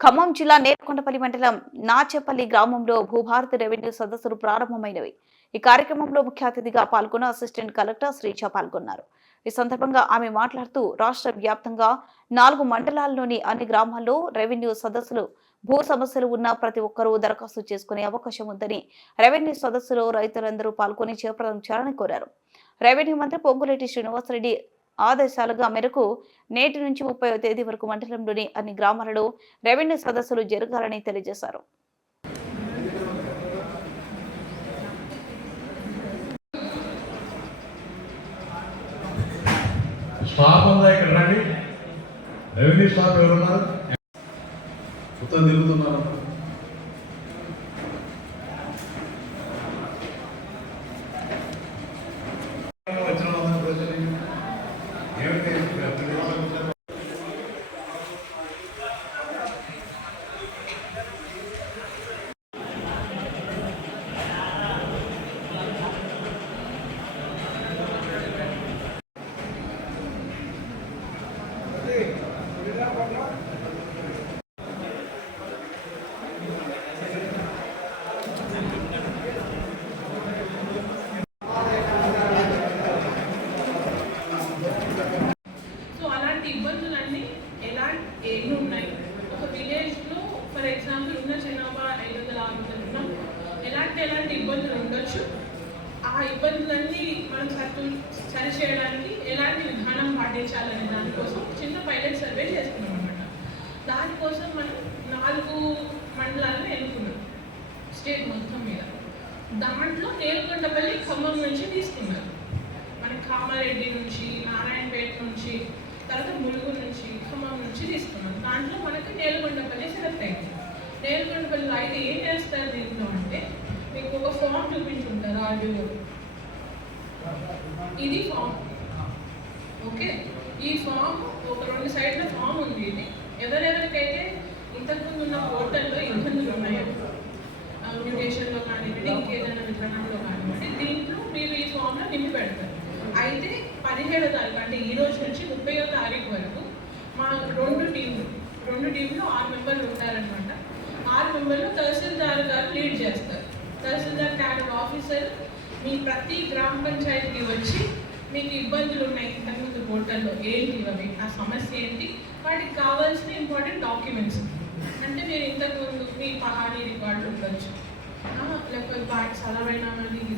ఖమ్మం జిల్లా నేర్కొండపల్లి మండలం నాచేపల్లి గ్రామంలో భూభారతి రెవెన్యూ సదస్సులు ప్రారంభమైనవి. ఈ కార్యక్రమంలో ముఖ్య అతిథిగా పాల్గొన్న అసిస్టెంట్ కలెక్టర్ శ్రీచ పాల్గొన్నారు. ఈ సందర్భంగా ఆమె మాట్లాడుతూ రాష్ట్ర వ్యాప్తంగా నాలుగు మండలాల్లోని అన్ని గ్రామాల్లో రెవెన్యూ సదస్సులు భూ సమస్యలు ఉన్న ప్రతి ఒక్కరూ దరఖాస్తు చేసుకునే అవకాశం ఉందని రెవెన్యూ సదస్సులో రైతులందరూ పాల్గొని చేపడం చేయాలని కోరారు. రెవెన్యూ మంత్రి పొంగులేటి శ్రీనివాసరెడ్డి ఆదేశాలుగా మేరకు నేటి నుంచి ముప్పై తేదీ వరకు మండలంలోని అన్ని గ్రామాలలో రెవెన్యూ సదస్సులు జరగాలని తెలియజేశారు. స్టాఫ్ ఉందా ఇక్కడ రండి రెవెన్యూ స్టాఫ్ ఎవరున్నారు? మొత్తం తిరుగుతున్నారు. ఉన్న జనాభా ఐదు వందల ఆరు వందలు ఉన్నాం. ఎలాంటి ఎలాంటి ఇబ్బందులు ఉండొచ్చు? ఆ ఇబ్బందులన్నీ మనం సరి చేయడానికి ఎలాంటి విధానం పాటించాలనే దానికోసం చిన్న పైలట్ సర్వే చేస్తున్నాం అనమాట దానికోసం మనం నాలుగు మండలాలను ఎన్నుకున్నాం. స్టేట్ మొత్తం మీద. దాంట్లో నేలకొండపల్లి ఖమ్మం నుంచి తీసుకున్నారు మన కామారెడ్డి నుంచి నారాయణపేట నుంచి తర్వాత ములుగు నుంచి ఖమ్మం నుంచి తీసుకున్నాం. దాంట్లో మనకి నేలకొండపల్లి సెలెక్ట్ అయింది. నేలకొండపల్లిలో అయితే ఏం చేస్తారు దీంట్లో అంటే మీకు ఒక ఫామ్ చూపించుంటారు ఆర్డీఓ ఇది ఫామ్. ఓకే? ఈ ఫామ్ ఒక రెండు సైడ్ల ఫామ్ ఉంది ఇది. ఎవరెవరికైతే ఇంతకుముందు ఉన్న పోర్టల్లో ఇబ్బందులు ఉన్నాయో మ్యూటేషన్లో కానివ్వండి ఇంకేదైనా విధానంలో కానివ్వండి దీంట్లో మీరు ఈ ఫామ్లో నింపి పెడతారు. అయితే పదిహేడో తారీఖు అంటే ఈ రోజు నుంచి ముప్పయో తారీఖు వరకు మా రెండు టీంలు రెండు టీంలు ఆరు మెంబర్లు ఉంటారనమాట ఆరు మెంబర్లు తహసీల్దార్ గారు లీడ్ చేస్తారు. తహసీల్దార్ క్యాడర్ ఆఫీసర్ మీ ప్రతి గ్రామ పంచాయతీకి వచ్చి మీకు ఇబ్బందులు ఉన్నాయి ఇంతకుముందు పోర్టల్లో ఏంటి అవి ఆ సమస్య ఏంటి వాటికి కావాల్సిన ఇంపార్టెంట్ డాక్యుమెంట్స్. అంటే మీరు ఇంతకుముందు మీ పహాడీ రికార్డులు ఉండొచ్చు. లేకపోతే వాటి చదవైన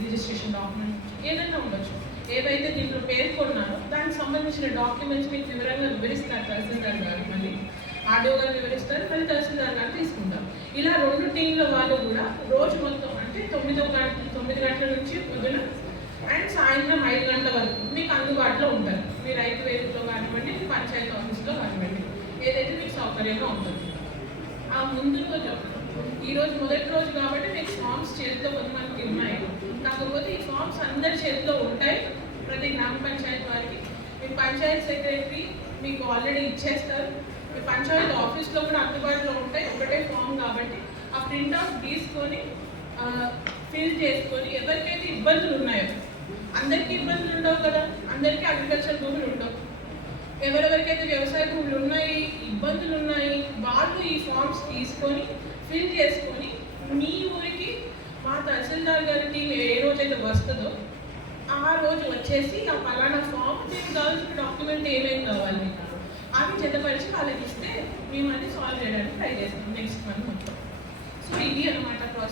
రిజిస్ట్రేషన్ డాక్యుమెంట్ ఏదైనా ఉండొచ్చు. ఏవైతే దీంట్లో పేర్కొన్నారో దానికి సంబంధించిన డాక్యుమెంట్స్ మీకు వివరంగా వివరిస్తారు తహసీల్దార్ గారు మళ్ళీ. ఆడియో వివరిస్తారు మళ్ళీ తహసీల్దార్ గారు తీసుకుంటాం ఇలా రెండు టీంల వాళ్ళు కూడా రోజు మొత్తం అంటే తొమ్మిదో గంట తొమ్మిది గంటల నుంచి పొద్దున అండ్ సాయంత్రం ఐదు గంటల వరకు మీకు అందుబాటులో ఉంటారు. మీ రైతు వేదికలో కానివ్వండి మీ పంచాయతీ ఆఫీస్లో కానివ్వండి ఏదైతే మీకు సౌకర్యంగా ఉంటుంది. ఆ ముందు రోజు ఈ రోజు మొదటి రోజు కాబట్టి మీకు ఫామ్స్ చేతిలో కొంతమందికి ఉన్నాయి. కాకపోతే ఈ ఫామ్స్ అందరి చేతిలో ఉంటాయి. ప్రతి గ్రామ పంచాయతీ వారికి మీ పంచాయతీ సెక్రటరీ మీకు ఆల్రెడీ ఇచ్చేస్తారు. మీ పంచాయతీ ఆఫీస్లో కూడా అందుబాటులో ఉంటాయి. ఒకటే ఫామ్ కాబట్టి ఆ ప్రింట్అవుట్ తీసుకొని ఫిల్ చేసుకొని ఎవరికైతే ఇబ్బందులు ఉన్నాయో అందరికీ ఇబ్బందులు ఉండవు కదా? అందరికీ అగ్రికల్చర్ భూములు ఉండవు. ఎవరెవరికైతే వ్యవసాయ భూములు ఉన్నాయి ఇబ్బందులు ఉన్నాయి వాళ్ళు ఈ ఫామ్స్ తీసుకొని ఫిల్ చేసుకొని మీ ఊరికి మా తహసీల్దార్ గారికి టీం ఏ రోజైతే వస్తుందో ఆ రోజు వచ్చేసి ఆ పలానా ఫామ్ మీకు కావాల్సిన డాక్యుమెంట్ ఏమేమి కావాలి? సిద్ధపరిచి వాళ్ళకి ఇస్తే మేము అది సాల్వ్ చేయడానికి ట్రై చేస్తాం. నెక్స్ట్ మంత్ సో ఇది అనమాట ప్రాసెస్